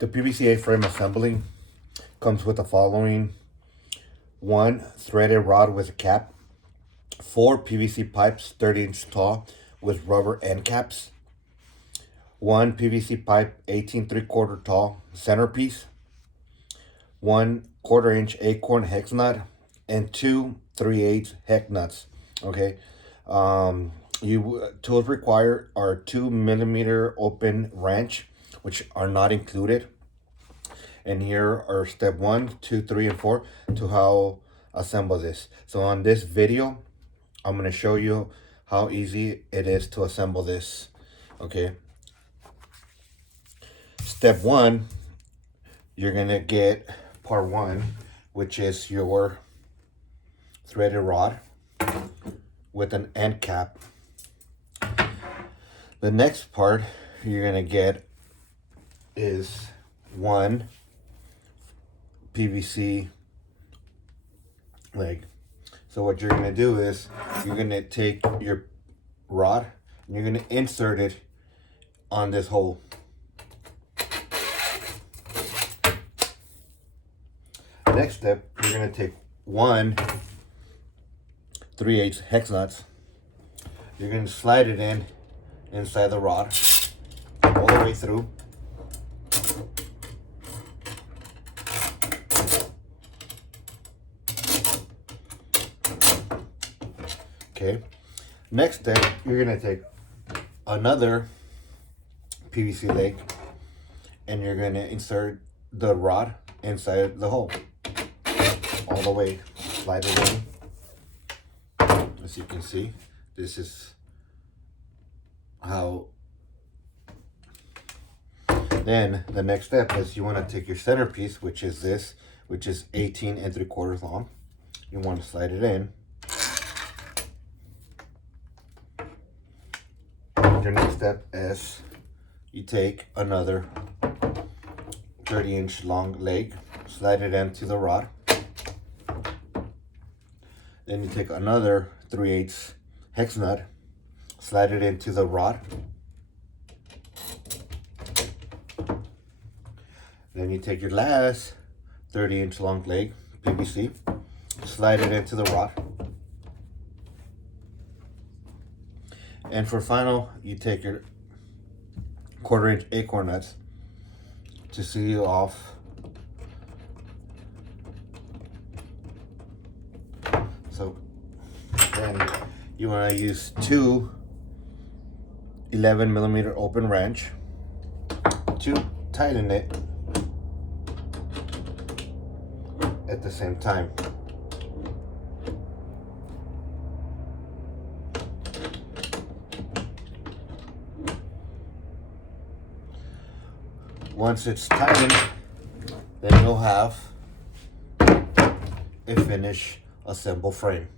The PVC A-Frame Assembling comes with the following: 1 threaded rod with a cap, 4 PVC pipes 30-inch tall with rubber end caps, 1 PVC pipe 18 3/4 tall centerpiece, 1 1/4-inch acorn hex nut, and 2 3/8 hex nuts. Okay. Tools required are 2mm open wrench, which are not included. And here are step 1, 2, 3, and 4 to how assemble this. So on this video, I'm going to show you how easy it is to assemble this. Okay. Step 1, you're going to get part 1, which is your threaded rod with an end cap. The next part you're going to get is 1 PVC leg. So what you're going to do is you're going to take your rod and you're going to insert it on this hole. Next step, you're going to take 1 3/8 hex nuts. You're going to slide it in inside the rod all the way through. Okay. Next step, you're going to take another PVC leg and you're going to insert the rod inside the hole all the way. Slide it in. As you can see, this is how. Then the next step is you want to take your centerpiece, which is this, which is 18 3/4 long. You want to slide it in. Your next step is you take another 30-inch long leg, slide it into the rod. Then you take another 3/8 hex nut, slide it into the rod. Then you take your last 30-inch long leg, PVC, slide it into the rod. And for final, you take your 1/4-inch acorn nuts to seal off. So then you want to use 2 11mm open wrench to tighten it at the same time. Once it's tightened, then you'll have a finished assembled frame.